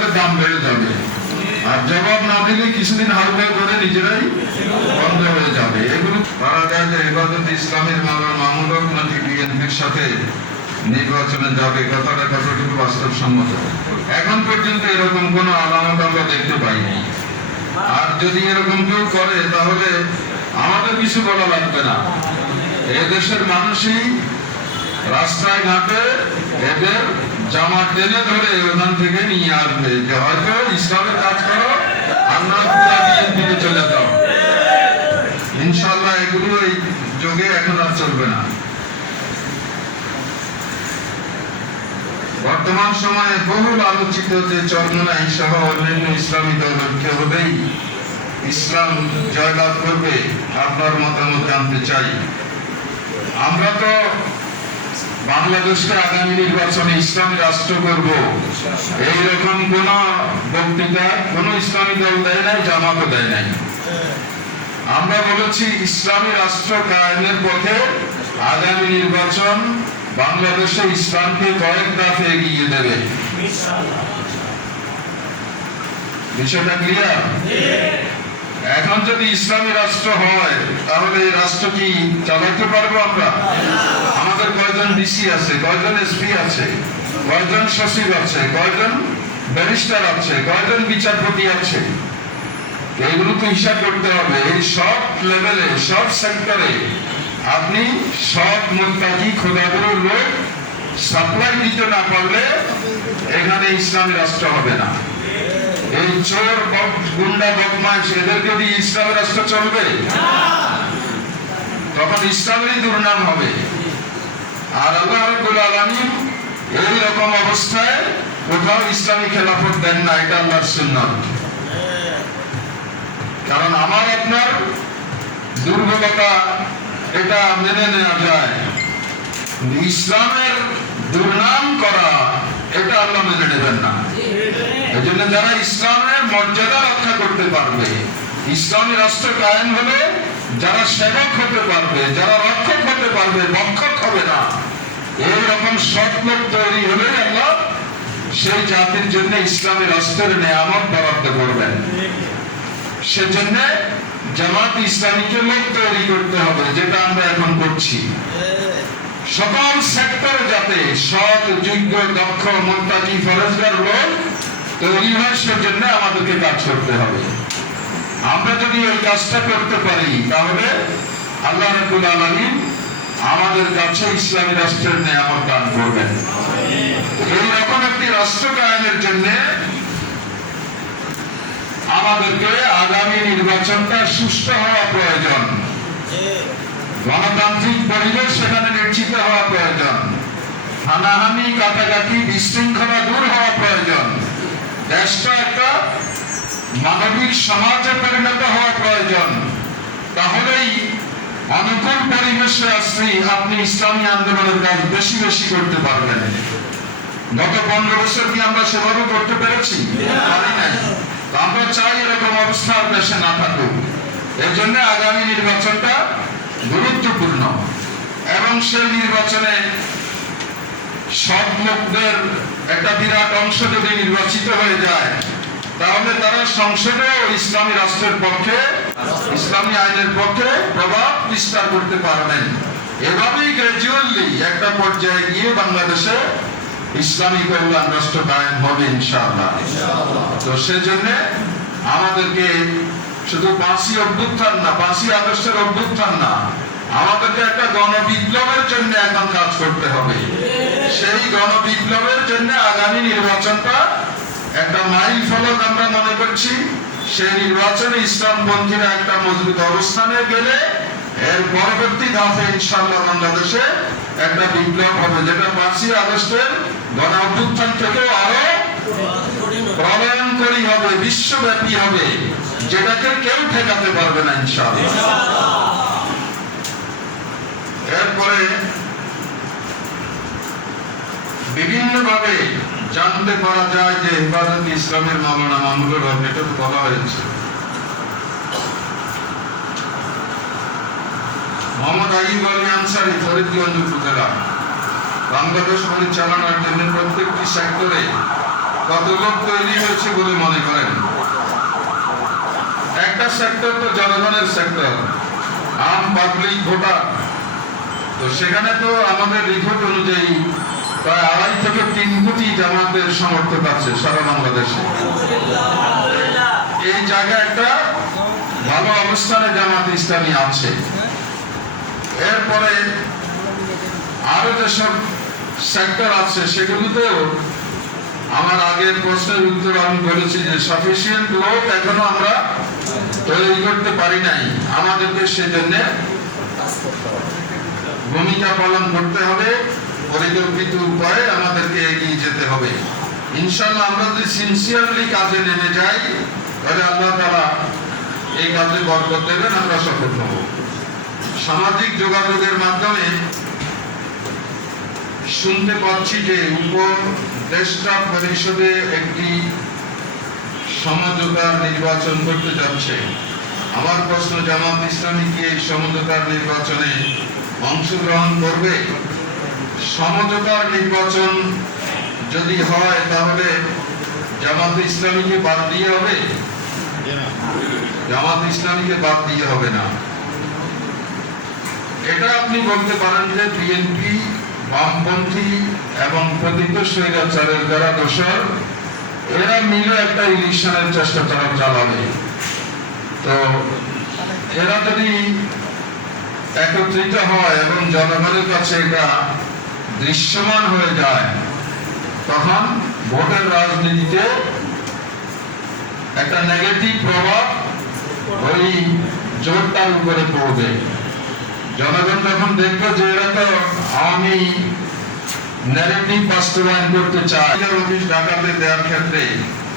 তাদের দাম বেড়ে যাবে, আর জবাব না দিলে কিছুদিন হালকা করে নিজেরাই বন্ধ হয়ে যাবে। এগুলো বলা যায় যে হেফাজত ইসলামের মামুলক নাকি বিএনপির সাথে নির্বাচনে যাবে, কথাটা কতটুকু বাস্তবসম্মত? এখন পর্যন্ত এরকম কোন আলামত আমরা দেখতে পাইনি। আর যদি এরকম কেউ করে তাহলে আমাদের কিছু বলা লাগবে না, এদেশের মানুষই রাস্তায় ঘাটে এদের জামা টেনে ধরে ওখান থেকে নিয়ে আসবে যে হয়তো ইসলামের কাজ করো, আমরা বিএনপিতে চলে যাও। ইনশাআল্লাহ এগুলো এই যুগে এখন আর চলবে না। বর্তমান সময়ে বহুল আলোচিত যে চরমোনাই সহ অন্যান্য ইসলামী দলকে হলেই ইসলাম জয়লাভ করবে, আপনার মতামত জানতে চাই। আমরা তো বাংলাদেশকে আগামী নির্বাচনে ইসলামী রাষ্ট্র করব, এইরকম কোন বক্তৃতা কোন ইসলামী দল দেয় নাই, জামাতও দেয় নাই। আমরা বলেছি ইসলামী রাষ্ট্র কায়েমের পথে আগামী নির্বাচন বাংলাদেশে ইসলামকে কয়েক ধাপে এগিয়ে দেবে। বিষয়টা ক্লিয়ার? এখন যদি ইসলামী রাষ্ট্র হয় তাহলে এই রাষ্ট্র কি চালাতে পারবো আমরা? আমাদের কয়জন ডিসি আছে, কয়জন এসপি আছে, কয়জন সচিব আছে, কয়জন ব্যারিস্টার আছে, কয়জন বিচারপতি আছে? এইগুলো তো হিসাব করতে হবে। এই সব লেভেলে, সব সেক্টরে আপনি সব মুত্তাকি খোদাগুলোর লোক সাপ্লাই দিতে না পারলে এখানে ইসলামী রাষ্ট্র হবে না। এই চোর গুন্ডা বদমাশ এদের যদি ইসলামী রাষ্ট্র চলবে, তখন ইসলামেরই দুর্নাম হবে। আর আল্লাহ রাব্বুল আলামিন এই রকম অবস্থায় কোথাও ইসলামী খেলাফত দেন না, এটা আল্লাহর সুন্নাত। কারণ আমার আপনার দুর্বলতা এটা মেনে নেওয়া যায়, ইসলামের দুর্নাম করা এটা আল্লাহ মেনে নেবেন না। এই জন্য যারা ইসলামের মর্যাদা রক্ষা করতে পারবে, ইসলামী রাষ্ট্র কায়েম হলে যারা সেবক হতে পারবে, যারা রক্ষক হতে পারবে, বক্ষক হবে না, এইরকম সৎ লোক তৈরি হলে আল্লাহ সেই জাতির জন্য ইসলামী রাষ্ট্রের নেয়ামত বরাদ্দ করবেন। সেজন্য জামাত ইসলামীকে লোক তৈরি করতে হবে, যেটা আমরা এখন করছি। সকল সেক্টরে যাতে সৎ, যোগ্য, দক্ষ, মুত্তাকি, ফরজগার লোক তৈরি হয়, সেজন্য আমাদেরকে কাজ করতে হবে। আমরা যদি এই কাজটা করতে পারি তাহলে আল্লাহ রাব্বুল আলামিন আমাদের কাছে ইসলামী রাষ্ট্রের নেয়ামত দান করবেন। এইরকম একটি রাষ্ট্র কায়েমের জন্য আমাদেরকে আগামী নির্বাচনটা সুষ্ঠু হওয়া প্রয়োজন, গণতান্ত্রিক পরিবেশ সেখানে নিশ্চিত হওয়া প্রয়োজন, হানাহানি, কাটাকাটি, বিশৃঙ্খলা দূর হওয়া প্রয়োজন, দেশটা একটা মানবিক সমাজে পরিণত হওয়া প্রয়োজন। তাহলেই অনুকূল পরিবেশে আসলে আপনি ইসলামী আন্দোলনের কাজ বেশি বেশি করতে পারবেন। গত 15 বছর কি আমরা সেভাবে করতে পেরেছি? পারি নাই। আমরা চাই এরকম অবস্থা আর দেশে না থাকুক। এর জন্য আগামী নির্বাচনটা গুরুত্বপূর্ণ, এবং সেই নির্বাচনে সব লোকদের একটা বিরাট অংশ যদি নির্বাচিত হয়ে যায়, তাহলে তারা সংসদে ইসলামী রাষ্ট্রের পক্ষে, ইসলামী আইনের পক্ষে প্রভাব বিস্তার করতে পারবেন। এভাবেই গ্রাজুয়ালি একটা পর্যায়ে গিয়ে বাংলাদেশে ইসলামী কল্যাণ রাষ্ট্র কায়েম হবে ইনশাআল্লাহ। তো সেজন্য আমাদেরকে শুধু 5ই অভ্যুত্থান না, 5ই আগস্টের অভ্যুত্থান না, আমাদেরকে একটা গণবিপ্লবের জন্য এখন কাজ করতে হবে। সেই গণবিপ্লবের জন্য আগামী নির্বাচনটা একটা মাইল ফলক আমরা মনে করছি। সেই নির্বাচনে ইসলামপন্থীরা একটা মজবুত অবস্থানে গেলে এর পরবর্তী ধাপে ইনশাআল্লাহ বাংলাদেশে একটা বিপ্লব হবে, যেটা 5ই আগস্টের গণ অভ্যুত্থান থেকেও আরো প্রলয়ঙ্করী হবে, বিশ্বব্যাপী হবে, যেটাকে কেউ ঠেকাতে পারবে না ইনশাআল্লাহ। এরপরে বিভিন্ন ভাবে জানতে পারা যায় যে হেফাজত ইসলামের মাওলানা মামুনুর হক, এটা তো বলা হয়েছে, মোহাম্মদ আইয়ুব আলী আনসারী ফরিদগঞ্জ উপজেলা, বাংলাদেশ পরিচালনার জন্য প্রত্যেকটি সেক্টরে কত লোক তৈরি হয়েছে বলে মনে করেন? একটা সেক্টর তো জনগণের সেক্টর, আম পাবলিক ভোটার। তো সেখানে তো আমাদের রিপোর্ট অনুযায়ী প্রায় 2.5 থেকে 3 কোটি জামাতের সমর্থক আছে সারা বাংলাদেশে। এই জায়গায় একটা ভালো অবস্থানে জামাত ইসলামী আছে। এরপরে আরো যেসব সেক্টর আছে সেগুলোতেও আমার আগের প্রশ্নের উত্তর আমি বলেছি যে সাফিসিয়েন্ট লোক এখনো আমরা তৈরি করতে পারি নাই। আমাদেরকে সেজন্য ভূমিকা পালন করতে হবে, পরিকল্পিত উপায়ে আমাদেরকে এগিয়ে যেতে হবে। ইনশাআল্লাহ আমরা যদি সিনসিয়ারলি কাজে নেমে যাই তাহলে আল্লাহ তাআলা এই কাজে বরকত দেবেন, আমরা সফল হব। সামাজিক যোগাযোগের মাধ্যমে শুনতে পাচ্ছি যে উপদেষ্টা পরিষদে একটি সমঝোতার নির্বাচন করতে যাচ্ছে। আমার প্রশ্ন, জামাত ইসলামী কি এই সমঝোতার নির্বাচনে অংশগ্রহণ করবে? সমঝোতার নির্বাচন যদি হয় তাহলে জামাত ইসলামীকে বাদ দিয়ে হবে? জামাত ইসলামীকে বাদ দিয়ে হবে না। এটা আপনি বলতে পারেন যে বিএনপি, বামপন্থী এবং পতিত স্বৈরাচারের যারা দোসর, এরা মিলে একটা ইলেকশনের চেষ্টা তারা চালাবে। তো এরা যদি একত্রিত হয় এবং জনগণের কাছে এটা দৃশ্যমান হয়ে যায়, তখন ভোটের রাজনীতিতে একটা নেগেটিভ প্রভাব ওই জোটটার উপরে পড়বে। জনগণ যখন দেখবে যে এরা তো আওয়ামী ন্যারেটিভ বাস্তবায়ন করতে চায়, অফিস ডাকাতে দেওয়ার ক্ষেত্রে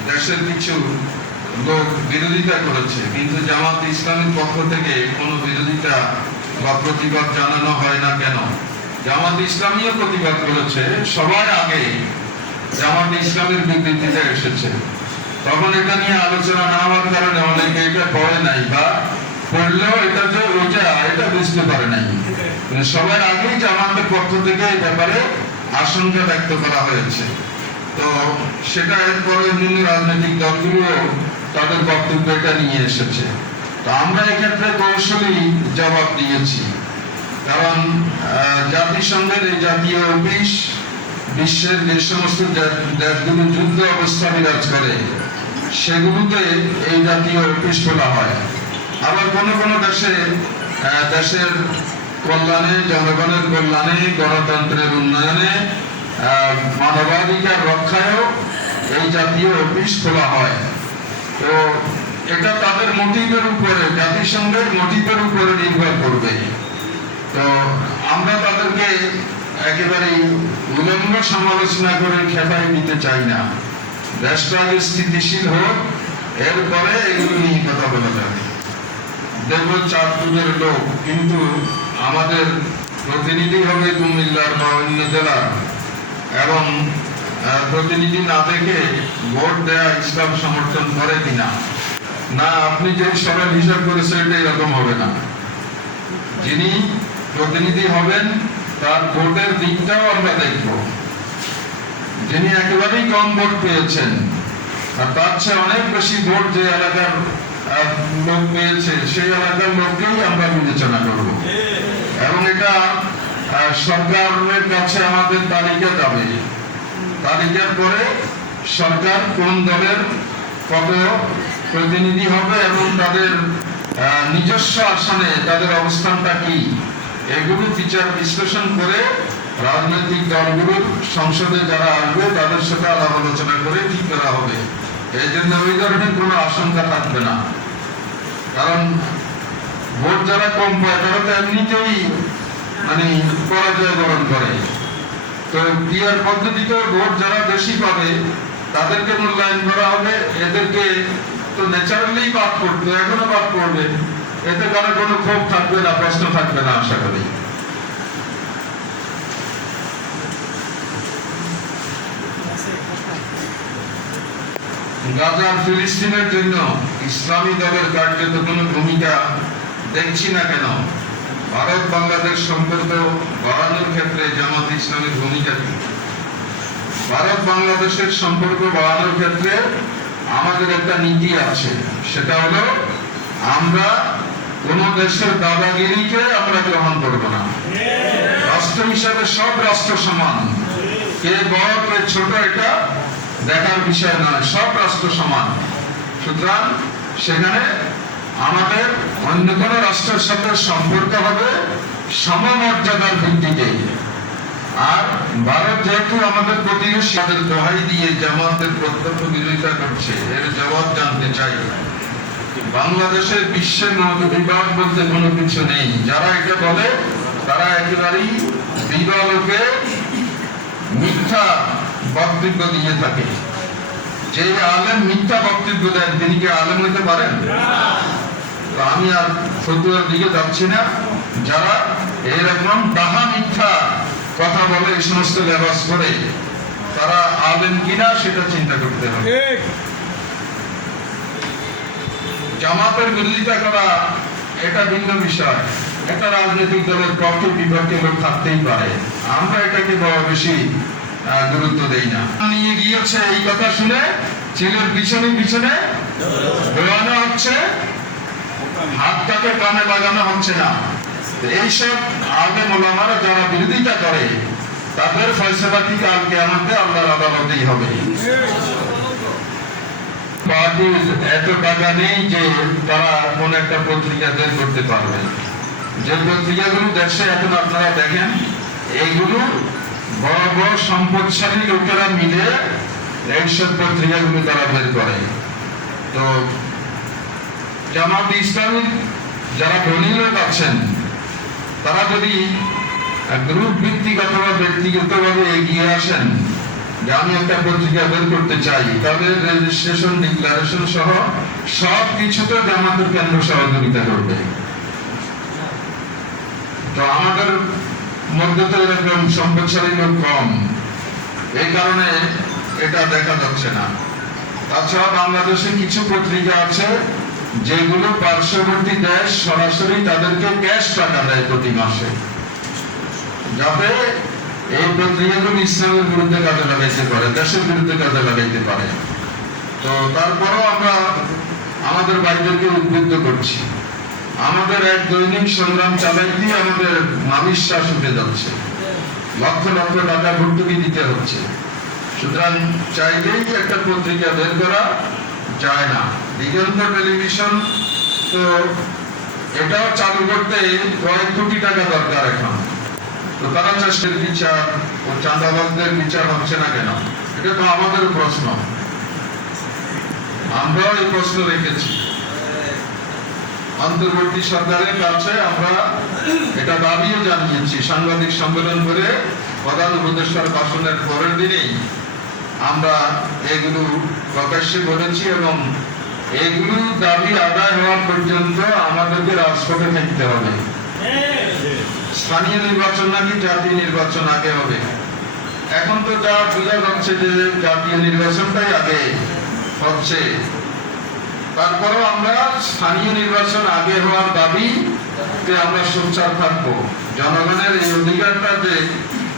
দেশের কিছু লোক বিরোধিতা করেছে, কিন্তু জামাত ইসলামের পক্ষ থেকে কোনো বিরোধিতা বা প্রতিবাদ জানানো হয় না কেন? জামাত ইসলামীও প্রতিবাদ করেছে, সবার আগে জামাত ইসলামের বিবৃতিতে এসেছে। তখন এটা নিয়ে আলোচনা না হওয়ার কারণে অনেকে এটা পড়ে নাই বা পড়লেও এটা যে এটা বুঝতে পারে নাই। সবার আগেই জামাতের পক্ষ থেকে এই ব্যাপারে আশঙ্কা ব্যক্ত করা হয়েছে। তো সেটা এরপরে অন্যান্য রাজনৈতিক দলগুলো তাদের বক্তব্য এটা নিয়ে এসেছে। তো আমরা এক্ষেত্রে কৌশলী জবাব দিয়েছি, কারণ জাতিসংঘের এই জাতীয় অফিস বিশ্বের যে সমস্ত দেশগুলো যুদ্ধ অবস্থা বিরাজ করে সেগুলোতে এই জাতীয় অফিস খোলা হয়। আবার কোন কোন দেশে দেশের কল্যাণে, জনগণের কল্যাণে, গণতন্ত্রের উন্নয়নে, মানবাধিকার রক্ষায়ও এই জাতীয় অফিস খোলা হয়। তো এটা তাদের মোটিভের উপরে, জাতিসংঘের মোটিভের উপরে নির্ভর করবে। তো আমরা তাদেরকে একেবারে উলঙ্গ সমালোচনা করে খেপাই দিতে চাই না। দেশটা আগে স্থিতিশীল হোক, এরপরে এগুলো নিয়ে কথা বলা যাবে। দেখবো চাঁদপুরের লোক, কিন্তু আমাদের প্রতিনিধি হবে কুমিল্লার বা অন্য জেলার, এবং প্রতিনিধি না দেখে ভোট দেয়া ইসলাম সমর্থন করে কিনা না, আপনি যে সরল হিসাব করেছেন এটা এরকম হবে না। যিনি প্রতিনিধি হবেন তার ভোটের দিকটাও আমরা দেখব। যিনি একেবারেই কম ভোট পেয়েছেন আর তার চেয়ে অনেক বেশি ভোট যে এলাকার লোক পেয়েছে, সেই এলাকার লোককেই আমরা বিবেচনা করব। এবং এটা সরকারের কাছে আমাদের তালিকা যাবে। তালিকার পরে সরকার কোন দলের কত প্রতিনিধি হবে এবং তাদের নিজস্ব আসনে তাদের অবস্থানটা কি, এগুলো বিচার বিশ্লেষণ করে রাজনৈতিক দলগুলোর সংসদে যারা আসবে তাদের সাথে আলাপ আলোচনা করে ঠিক করা হবে। এই জন্য ওই ধরনের কোনো আশঙ্কা থাকবে না। কারণ ভোট যারা কম পায় তারা তো এমনিতেই পরাজয় বরণ করে। তো পিআর পদ্ধতিতে ভোট যারা বেশি পাবে তাদেরকে মূল্যায়ন করা হবে, এদেরকে তো ন্যাচারালি বাদ করবে, এখনো বাদ করবে। এতে কারো কোনো ক্ষোভ থাকবে না, প্রশ্ন থাকবে না আশা করি। গাজার ফিলিস্তিনের জন্য ইসলামী দলের কার্যত কোনো ভূমিকা দেখছি না কেন? ভারত বাংলাদেশ সম্পর্ক বাড়ানোর ক্ষেত্রে জামাত ইসলামের ভূমিকা কি? ভারত বাংলাদেশের সম্পর্ক বাড়ানোর ক্ষেত্রে আমাদের একটা নীতি আছে, সেটা হলো আমরা কোন দেশের দাদাগিরিকে আমরা গ্রহণ করব না। রাষ্ট্র হিসাবে সব রাষ্ট্র সমান, কে বড় কে ছোট এটা দেখার বিষয় নয়, সব রাষ্ট্র সমান। সুতরাং সেখানে আমাদের অন্য কোন রাষ্ট্রের সাথে সম্পর্ক হবে সমমর্যাদার ভিত্তিতে। আর ভারত যেহেতু আমাদের প্রতিবেশী, তাদের দোহাই দিয়ে জামাতের প্রত্যক্ষ বিরোধিতা করছে, এর জবাব জানতে চাই। বাংলাদেশের বিশ্বের বিভাগ বলতে কোনো কিছু নেই। যারা এটা বলে তারা একেবারেই বিবাহকে মিথ্যা বক্তব্য দিয়ে থাকে। যে আলেম মিথ্যা বক্তব্য দেন তিনি কি আলেম হতে পারেন? আমি আর ফতুয়ার দিকে যাচ্ছি না। যারা এরকম ডাহা মিথ্যা কথা বলে, এই সমস্ত লেবাস করে, তারা আলেম কিনা সেটা চিন্তা করতে হবে। জামাতের বিরোধিতা করা এটা ভিন্ন বিষয়। একটা রাজনৈতিক দলের পক্ষে বিপক্ষে লোক থাকতেই পারে, আমরা এটাকে বড় বেশি গুরুত্ব দেই না। নিয়ে গিয়েছে এই কথা শুনে চিলের পিছনে পিছনে দৌড়ানো হচ্ছে, হাতটাকে কানে লাগানো হচ্ছে না। এইসব আলেম ওলামারা যারা বিরোধিতা করে তাদের ফয়সালা কি কাল কিয়ামতে আল্লাহর আদালতেই হবে। পার্টির এত টাকা নেই যে তারা কোন একটা পত্রিকা বের করতে পারবে। যে পত্রিকাগুলো দেশে এখন আপনারা দেখেন, এইগুলো বড় বড় সম্পদশালী লোকেরা মিলে এইসব পত্রিকাগুলো তারা বের করে। তো জামাত ইসলামী যারা ধনী লোক আছেন তারা যদি গ্রুপ ভিত্তিক অথবা ব্যক্তিগতভাবে এগিয়ে আসেন যে আমি একটা পত্রিকা বের করতে চাই, তাহলে রেজিস্ট্রেশন, ডিক্লারেশন সহ সব কিছুতে জামাতের কেন্দ্র সহযোগিতা করবে। তো আমাদের মধ্যে তো এরকম সম্পদশালী লোক কম, এই কারণে এটা দেখা যাচ্ছে না। তাছাড়া বাংলাদেশে কিছু পত্রিকা আছে যেগুলো পার্শ্ববর্তী দেশ সরাসরি তাদেরকে ক্যাশ টাকা দেয় প্রতি মাসে, যাতে এই পত্রিকাগুলো ইসলামের বিরুদ্ধে কাজে লাগাইতে পারে, দেশের বিরুদ্ধে কাজে লাগাইতে পারে। তো তারপরও আমরা আমাদের বাইরেকে উদ্বুদ্ধ করছি। আমাদের এক দৈনিক সংগ্রাম চালাইতে আমাদের নাভিশ্বাস উঠে যাচ্ছে, লক্ষ লক্ষ টাকা ভর্তুকি দিতে হচ্ছে। সুতরাং চাইলেই একটা পত্রিকা বের করা যায় না। দিগন্ত টেলিভিশন তো এটাও চালু করতে কয়েক কোটি টাকা দরকার এখন। তো তারা চাষের বিচার ও চাঁদাবাজদের বিচার হচ্ছে না কেন? এটা তো আমাদের প্রশ্ন, আমরাও এই প্রশ্ন রেখেছি। অন্তর্বর্তী সরকারের কাছে আমরা এটা দাবিও জানিয়েছি। সাংবাদিক সম্মেলন করে প্রধান উপদেষ্টার ভাষণের পরের দিনেই আমরা এগুলো প্রকাশ্যে বলেছি এবং এগুলো দাবি আদায় হওয়া পর্যন্ত আমাদেরকে রাজপথে থাকতে হবে। স্থানীয় নির্বাচন নাকি জাতীয় নির্বাচন আগে হবে, এখন তো যা বোঝা যাচ্ছে যে জাতীয় নির্বাচনটাই আগে হচ্ছে। তারপরও আমরা স্থানীয় নির্বাচন আগে হওয়ার দাবিতে আমরা সোচ্চার থাকবো। জনগণের এই অধিকারটা যে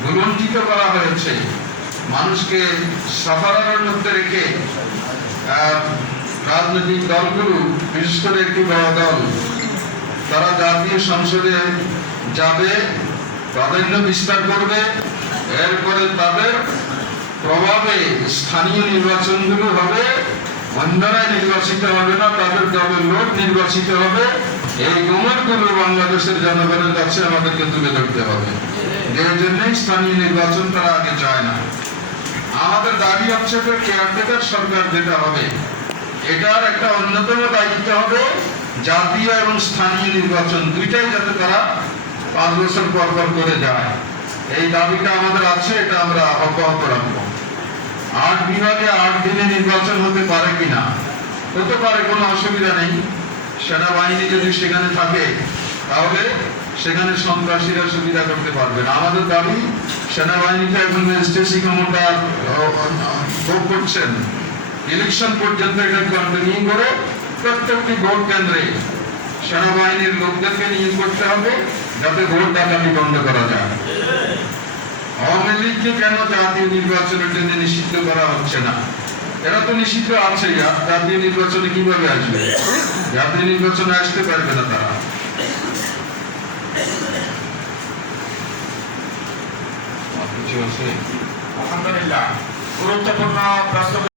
ভুলণ্ঠিত করা হয়েছে, মানুষকে সাফারার মধ্যে রেখে রাজনৈতিক দলগুলো, বিশেষ করে একটি বড় দল, তারা জাতীয় সংসদে যাবে, প্রাধান্য বিস্তার করবে, এরপরে তাদের প্রভাবে স্থানীয় নির্বাচনগুলো হবে, অন্যরা নির্বাচিত হবে না, তাদের দলের লোক নির্বাচিত হবে। এই গুমরগুলো বাংলাদেশের জনগণের কাছে আমাদেরকে তুলে ধরতে হবে। এই জন্যই স্থানীয় নির্বাচন তারা আগে চায় না। আমাদের দাবি হচ্ছে যে কেয়ারটেকার সরকার যেটা হবে, এটার একটা অন্যতম দায়িত্ব হবে জাতীয় এবং স্থানীয় নির্বাচন দুইটাই যাতে তারা 5 বছর পর পর করে যায়। এই দাবিটা আমাদের আছে, এটা আমরা অব্যাহত রাখবো। 8 বিভাগে 8 দিনে নির্বাচন হতে পারে কিনা? হতে পারে, কোনো অসুবিধা নেই। সেনাবাহিনী যদি সেখানে থাকে তাহলে সেখানে সন্ত্রাসীরা সুবিধা করতে পারবে না। আমাদের দাবি, সেনাবাহিনীতে এখন ম্যাজিস্ট্রেসি ক্ষমতা ভোগ করছেন, ইলেকশন পর্যন্ত এটা কন্টিনিউ করে প্রত্যেকটি ভোট কেন্দ্রে সেনাবাহিনীর লোকদেরকে নিয়োগ করতে হবে, যাতে ভোট ডাকাতি বন্ধ করা যায়। আওয়ামী লীগকে কেন জাতীয় নির্বাচনের জন্য নিষিদ্ধ করা হচ্ছে না? এরা তো নিষিদ্ধ আছে, জাতীয় নির্বাচনে কিভাবে আসবে? জাতীয় নির্বাচনে আসতে পারবে না তারা। আলহামদুলিল্লাহ, গুরুত্বপূর্ণ প্রশ্ন।